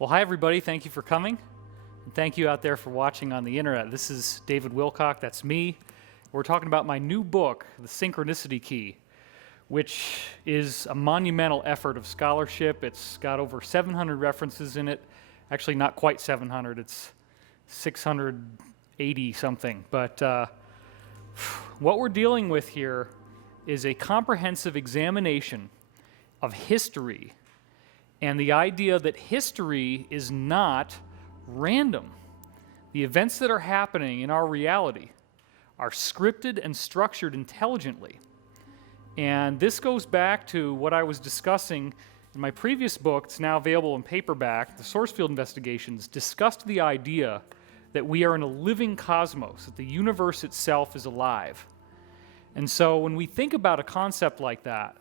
Well, hi everybody, thank you for coming, and thank you out there for watching on the internet. This is David Wilcock, that's me. We're talking about my new book, The Synchronicity Key, which is a monumental effort of scholarship. It's got over 700 references in it. Actually, not quite 700, it's 680 something. But what we're dealing with here is a comprehensive examination of history and the idea that history is not random. The events that are happening in our reality are scripted and structured intelligently. And this goes back to what I was discussing in my previous book. It's now available in paperback. The Source Field Investigations discussed the idea that we are in a living cosmos, that the universe itself is alive. And so when we think about a concept like that,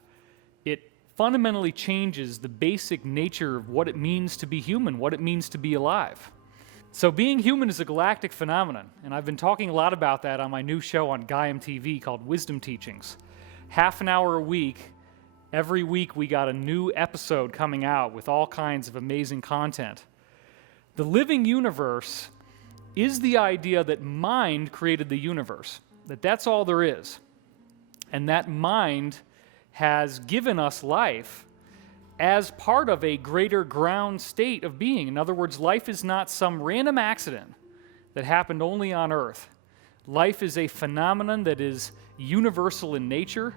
it fundamentally changes the basic nature of what it means to be human, what it means to be alive. So being human is a galactic phenomenon, and I've been talking a lot about that on my new show on Gaiam TV called Wisdom Teachings. Half an hour a week. Every week we got a new episode coming out with all kinds of amazing content. The living universe is the idea that mind created the universe, that's all there is. And that mind has given us life as part of a greater ground state of being. In other words, life is not some random accident that happened only on Earth. Life is a phenomenon that is universal in nature.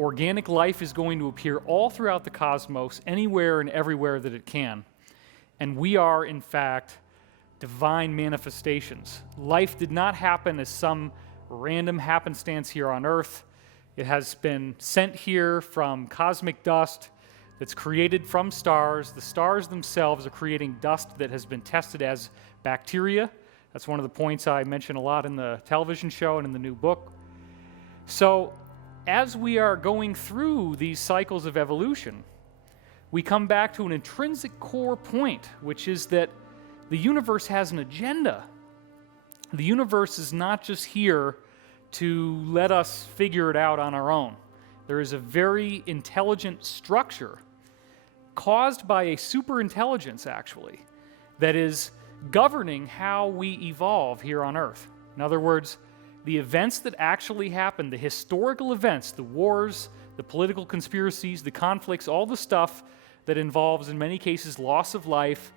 Organic life is going to appear all throughout the cosmos, anywhere and everywhere that it can. And we are, in fact, divine manifestations. Life did not happen as some random happenstance here on Earth. It has been sent here from cosmic dust that's created from stars. The stars themselves are creating dust that has been tested as bacteria. That's one of the points I mention a lot in the television show and in the new book. So as we are going through these cycles of evolution, we come back to an intrinsic core point, which is that the universe has an agenda. The universe is not just here to let us figure it out on our own. There is a very intelligent structure caused by a superintelligence, actually, that is governing how we evolve here on Earth. In other words, the events that actually happen, the historical events, the wars, the political conspiracies, the conflicts, all the stuff that involves, in many cases, loss of life,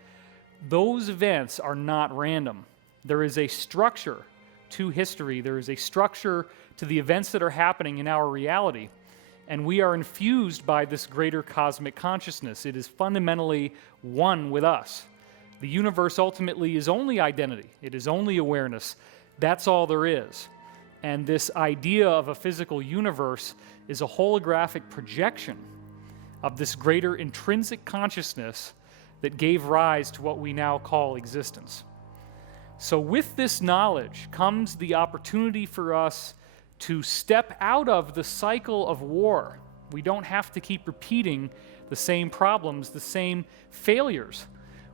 those events are not random. There is a structure to history. There is a structure to the events that are happening in our reality. And we are infused by this greater cosmic consciousness. It is fundamentally one with us. The universe ultimately is only identity. It is only awareness. That's all there is. And this idea of a physical universe is a holographic projection of this greater intrinsic consciousness that gave rise to what we now call existence. So with this knowledge comes the opportunity for us to step out of the cycle of war. We don't have to keep repeating the same problems, the same failures.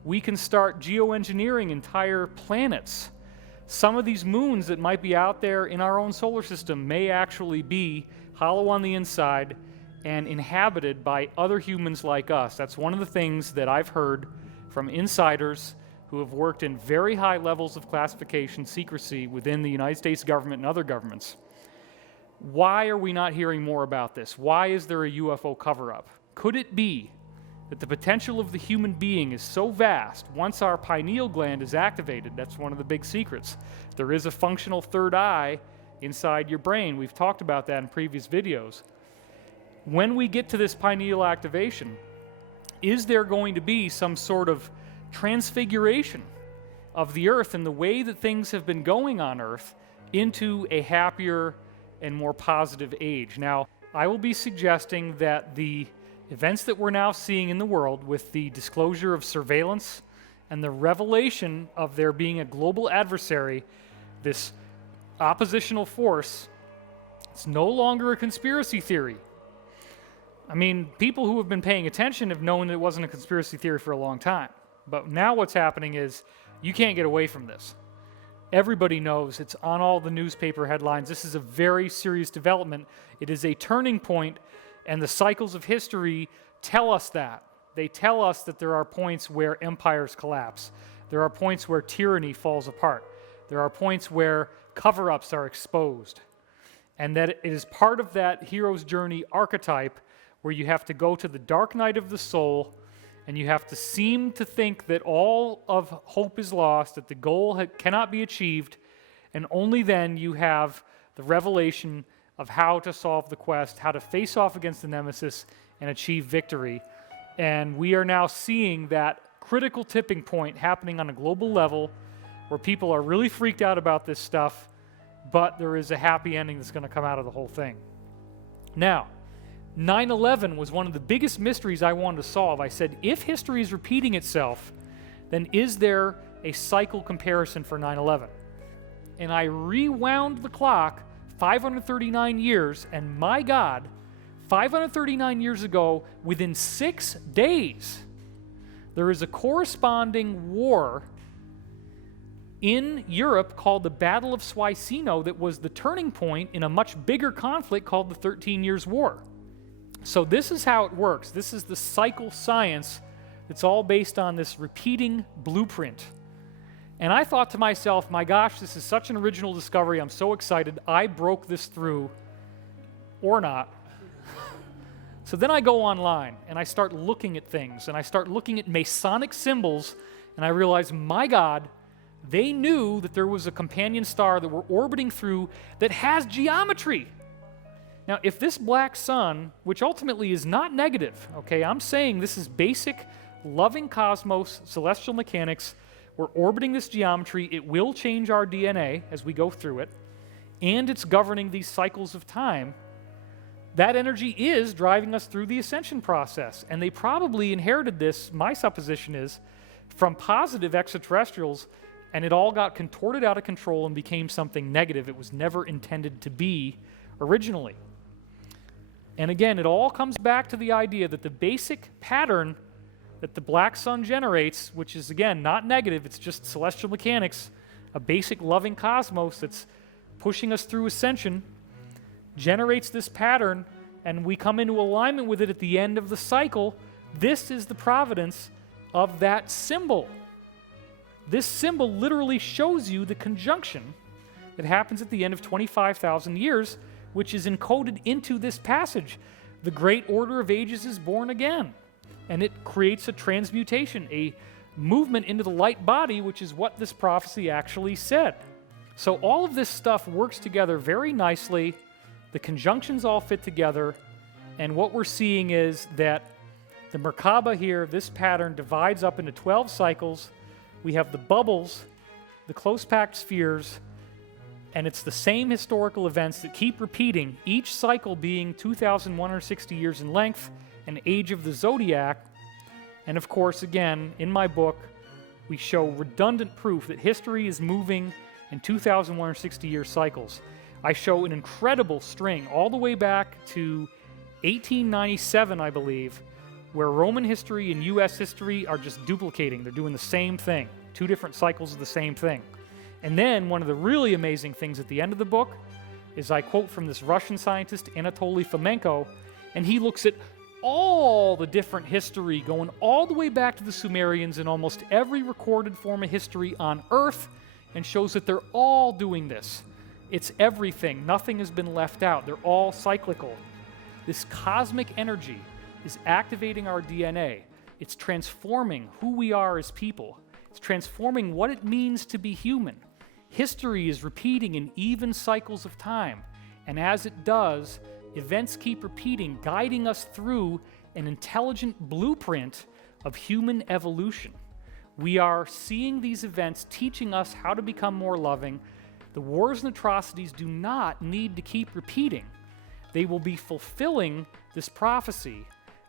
We can start geoengineering entire planets. Some of these moons that might be out there in our own solar system may actually be hollow on the inside and inhabited by other humans like us. That's one of the things that I've heard from insiders who have worked in very high levels of classification secrecy within the United States government and other governments. Why are we not hearing more about this? Why is there a UFO cover-up? Could it be that the potential of the human being is so vast, once our pineal gland is activated, that's one of the big secrets. There is a functional third eye inside your brain. We've talked about that in previous videos. When we get to this pineal activation, is there going to be some sort of transfiguration of the Earth and the way that things have been going on Earth into a happier and more positive age? Now, I will be suggesting that the events that we're now seeing in the world with the disclosure of surveillance and the revelation of there being a global adversary, this oppositional force, it's no longer a conspiracy theory. I mean, people who have been paying attention have known it wasn't a conspiracy theory for a long time. But now what's happening is you can't get away from this. Everybody knows, it's on all the newspaper headlines. This is a very serious development. It is a turning point, and the cycles of history tell us that. they tell us that there are points where empires collapse. There are points where tyranny falls apart. There are points where cover-ups are exposed. And that it is part of that hero's journey archetype where you have to go to the dark night of the soul and you have to seem to think that all of hope is lost, that the goal cannot be achieved, and only then you have the revelation of how to solve the quest, how to face off against the nemesis and achieve victory. And we are now seeing that critical tipping point happening on a global level where people are really freaked out about this stuff, but there is a happy ending that's going to come out of the whole thing. Now, 9/11 was one of the biggest mysteries I wanted to solve. I said, if history is repeating itself, then is there a cycle comparison for 9/11? And I rewound the clock 539 years, and my God, 539 years ago, within 6 days, there is a corresponding war in Europe called the Battle of Swicino that was the turning point in a much bigger conflict called the 13 Years' War. So this is how it works. This is the cycle science that's all based on this repeating blueprint. And I thought to myself, my gosh, this is such an original discovery. I'm so excited. I broke this through, or not. So then I go online and I start looking at things and I start looking at Masonic symbols and I realize, my God, they knew that there was a companion star that we're orbiting through that has geometry. Now, if this black sun, which ultimately is not negative, okay, I'm saying this is basic, loving cosmos, celestial mechanics, we're orbiting this geometry, it will change our DNA as we go through it, and it's governing these cycles of time. That energy is driving us through the ascension process, and they probably inherited this, my supposition is, from positive extraterrestrials, and it all got contorted out of control and became something negative it was never intended to be originally. And again, it all comes back to the idea that the basic pattern that the black sun generates, which is, again, not negative, it's just celestial mechanics, a basic loving cosmos that's pushing us through ascension, generates this pattern, and we come into alignment with it at the end of the cycle. This is the providence of that symbol. This symbol literally shows you the conjunction that happens at the end of 25,000 years, which is encoded into this passage. The great order of ages is born again, and it creates a transmutation, a movement into the light body, which is what this prophecy actually said. So all of this stuff works together very nicely. The conjunctions all fit together, and what we're seeing is that the Merkaba here, this pattern, divides up into 12 cycles. We have the bubbles, the close-packed spheres, and it's the same historical events that keep repeating, each cycle being 2,160 years in length, an age of the zodiac. And of course, again, in my book, we show redundant proof that history is moving in 2,160-year cycles. I show an incredible string all the way back to 1897, I believe, where Roman history and U.S. history are just duplicating. They're doing the same thing, 2 different cycles of the same thing. And then one of the really amazing things at the end of the book is I quote from this Russian scientist, Anatoly Fomenko, and he looks at all the different history going all the way back to the Sumerians in almost every recorded form of history on Earth and shows that they're all doing this. It's everything. Nothing has been left out. They're all cyclical. This cosmic energy is activating our DNA. It's transforming who we are as people. It's transforming what it means to be human. History is repeating in even cycles of time. And as it does, events keep repeating, guiding us through an intelligent blueprint of human evolution. We are seeing these events teaching us how to become more loving. The wars and atrocities do not need to keep repeating. They will be fulfilling this prophecy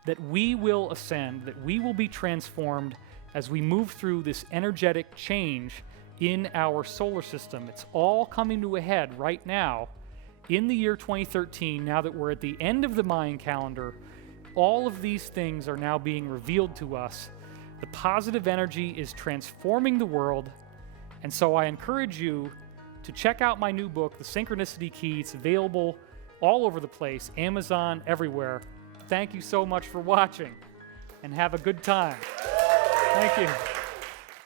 that we will ascend, that we will be transformed as we move through this energetic change in our solar system. It's all coming to a head right now in the year 2013, now that we're at the end of the Mayan calendar. All of these things are now being revealed to us. The positive energy is transforming the world, and so I encourage you to check out my new book, The Synchronicity Key. It's available all over the place, Amazon, everywhere. Thank you so much for watching. and have a good time. Thank you.